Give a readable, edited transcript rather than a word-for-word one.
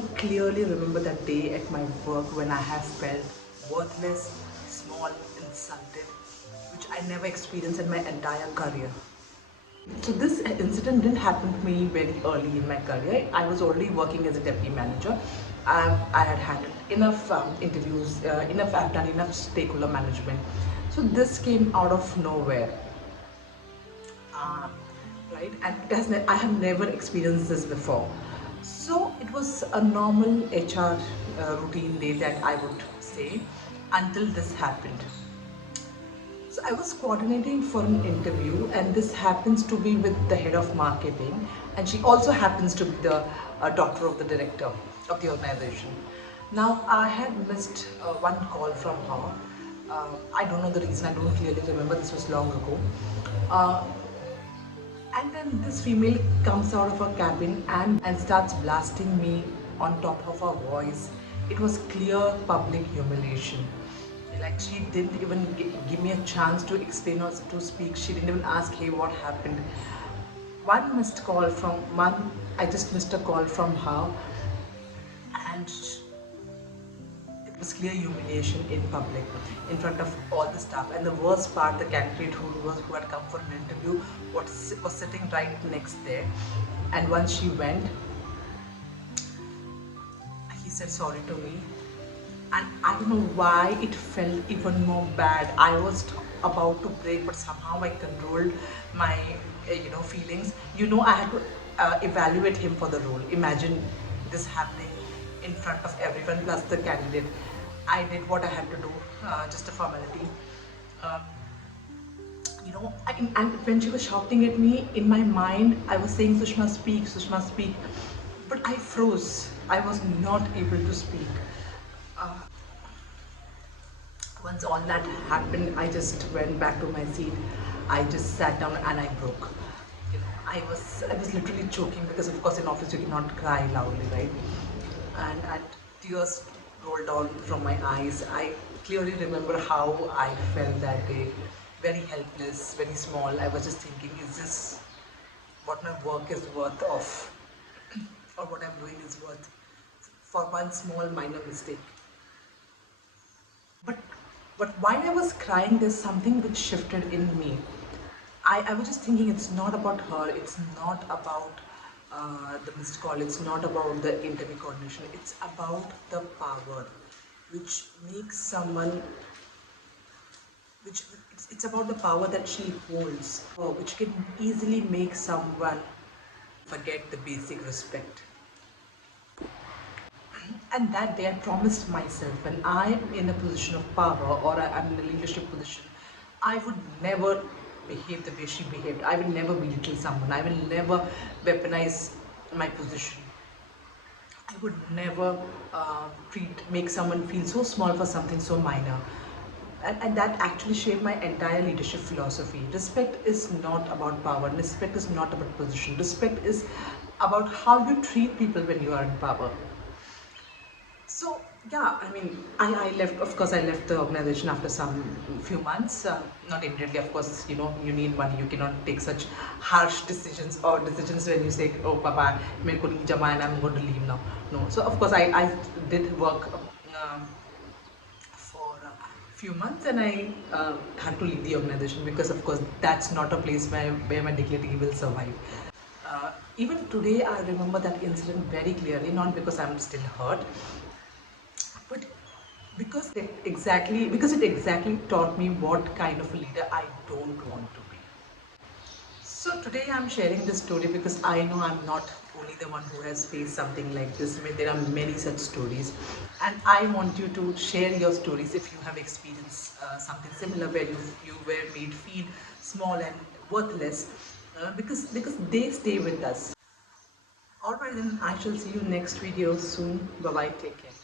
I clearly remember that day at my work when I have felt worthless, small, insulted, which I never experienced in my entire career. So this incident didn't happen to me very early in my career. I was already working as a deputy manager. I had handled enough interviews, I've done enough stakeholder management. So this came out of nowhere, uh, right? And I have never experienced this before. So it was a normal HR routine day that I would say until this happened. So I was coordinating for an interview, and this happens to be with the head of marketing, and she also happens to be the daughter of the director of the organization. Now I had missed one call from her. I don't know the reason. I don't clearly remember. This was long ago. Uh, and then this female comes out of her cabin and starts blasting me on top of her voice. It was clear public humiliation. Like she didn't even give me a chance to explain or to speak. She didn't even ask, hey, what happened? I just missed a call from her, and it was clear humiliation in public, in front of all the staff. And the worst part, the candidate who had come for an interview was sitting right next there. And once she went, he said sorry to me, and I don't know why it felt even more bad. I was about to break, but somehow I controlled my feelings. I had to evaluate him for the role. Imagine this happening in front of everyone plus the candidate. I did what I had to do, just a formality. Um, and when she was shouting at me, in my mind I was saying, Sushma, speak, Sushma, speak, but I froze. I was not able to speak. uh, Once all that happened, I just went back to my seat. I just sat down and I broke. I was literally choking, because of course in office you cannot cry loudly, right? And tears rolled down from my eyes. I clearly remember how I felt that day. Very helpless, very small. I was just thinking, is this what my work is worth of, or what I'm doing is worth for one small minor mistake? But while I was crying, there's something which shifted in me. I was just thinking, it's not about her, it's not about the missed call, it's not about the interview coordination, it's about the power which makes someone, it's about the power that she holds, which can easily make someone forget the basic respect. And that day I promised myself, when I'm in a position of power, or I'm in a leadership position, I would never behave the way she behaved. I will never belittle someone. I will never weaponize my position. I would never make someone feel so small for something so minor. And that actually shaped my entire leadership philosophy. Respect is not about power. Respect is not about position. Respect is about how you treat people when you are in power. So yeah, I mean, I left. Of course, I left the organization after some few months. Not immediately, of course. You need money. You cannot take such harsh decisions, or decisions when you say, "Oh, Papa, मेरे को नहीं जमा and I'm going to leave now." No. So of course, I did work for a few months, and I had to leave the organization, because of course that's not a place where my dignity will survive. Even today, I remember that incident very clearly, not because I'm still hurt, but because it exactly taught me what kind of a leader I don't want to be. So today I'm sharing this story because I know I'm not only the one who has faced something like this. I mean, there are many such stories, and I want you to share your stories if you have experienced something similar, where you were made feel small and worthless, because they stay with us. Alright, then I shall see you next video soon. Bye bye. Take care.